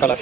colour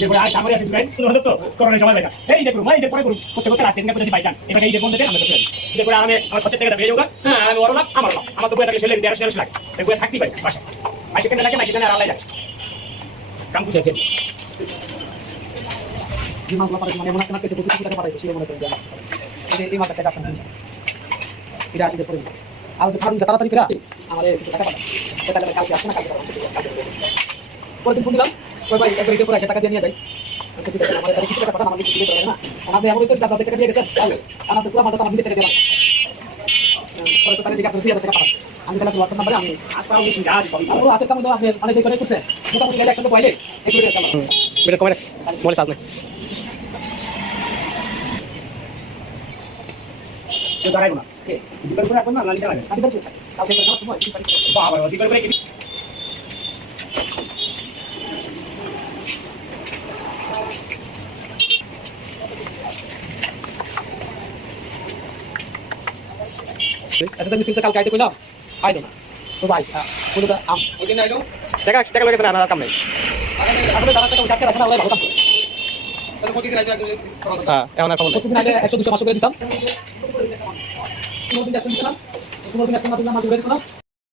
দেখো আর সামনে আছে ভাই তুমি হতো করোনা সময় দেখা এই দেখো ভাই দেখো পরে করুন করতে করতে লাস্ট দিনে পৌঁছেছি বাইচান এবারে এই দেখুন দেখে আমরা করতে দেখো আমি আমার 75 টাকা পেয়ে যাবো হ্যাঁ আমি ওর না আমার তো বইটাকে সেলে 150 লাখ দেখো থাকতেই পারি বাসা মাসে কেন লাগে মাসে কেন আর আলাই যায় কাম কুছে খেয়ে দিমাগ লাপারে মানে মনে কাছে কিছু টাকা পাঠাইছে সে মনে করে দেয়া এই মাসে টাকা পাঠান এটা ঈদের পরে আর যে ফারুন তাড়াতাড়ি ফেরা আমারে কিছু টাকা পাঠান সেটা লাগে কালকে আসবে না কালকে পরদিন ফোন দিলাম কই ভাই একবার ঈদের পরে এসে টাকা দিয়ে নিয়ে যাই কিছু টাকা আমাদের কিছু টাকা পাঠান আমাদের কিছু দিতে পারে না আমাদের এমন তো টাকা দিয়ে গেছে তাহলে আমাদের পুরো মাথা আমার নিজে টাকা দিয়ে পরে তো টাকা দিয়ে আপনি 3000 টাকা পাঠান আমি তাহলে WhatsApp নম্বরে আমি আজকাল বেশি যাই পুরো হাতে কাম দাও আপনি অনেক করে করছে মোটামুটি গেলে একসাথে পাইলে একটু করে চালাও বেটা কমেন্ট বলে সাজ নাই তো দাঁড়াইবো না দিবার করে এখন না লাঞ্চ লাগে আমি বলছি কালকে আমার সময় কি পারি বাবা দিবার করে কি আচ্ছা মিস্ত্রি কালকে আইতে কইলাম আইলো না তো ভাই বলে তো আম ওদিন আইলো টাকা টাকা লাগে না আমার কাম নাই আসলে দাঁড়াতে তো চাকরি রাখা হলে ভালো থাকতো তাহলে প্রতিদিন আইতো হ্যাঁ এখন আর খবর নাই প্রতিদিন আগে 100 200 500 করে দিতাম কোনোদিন যাচ্ছেন না কোনোদিন একটা মাত্র নামাজ পড়ে দিতাম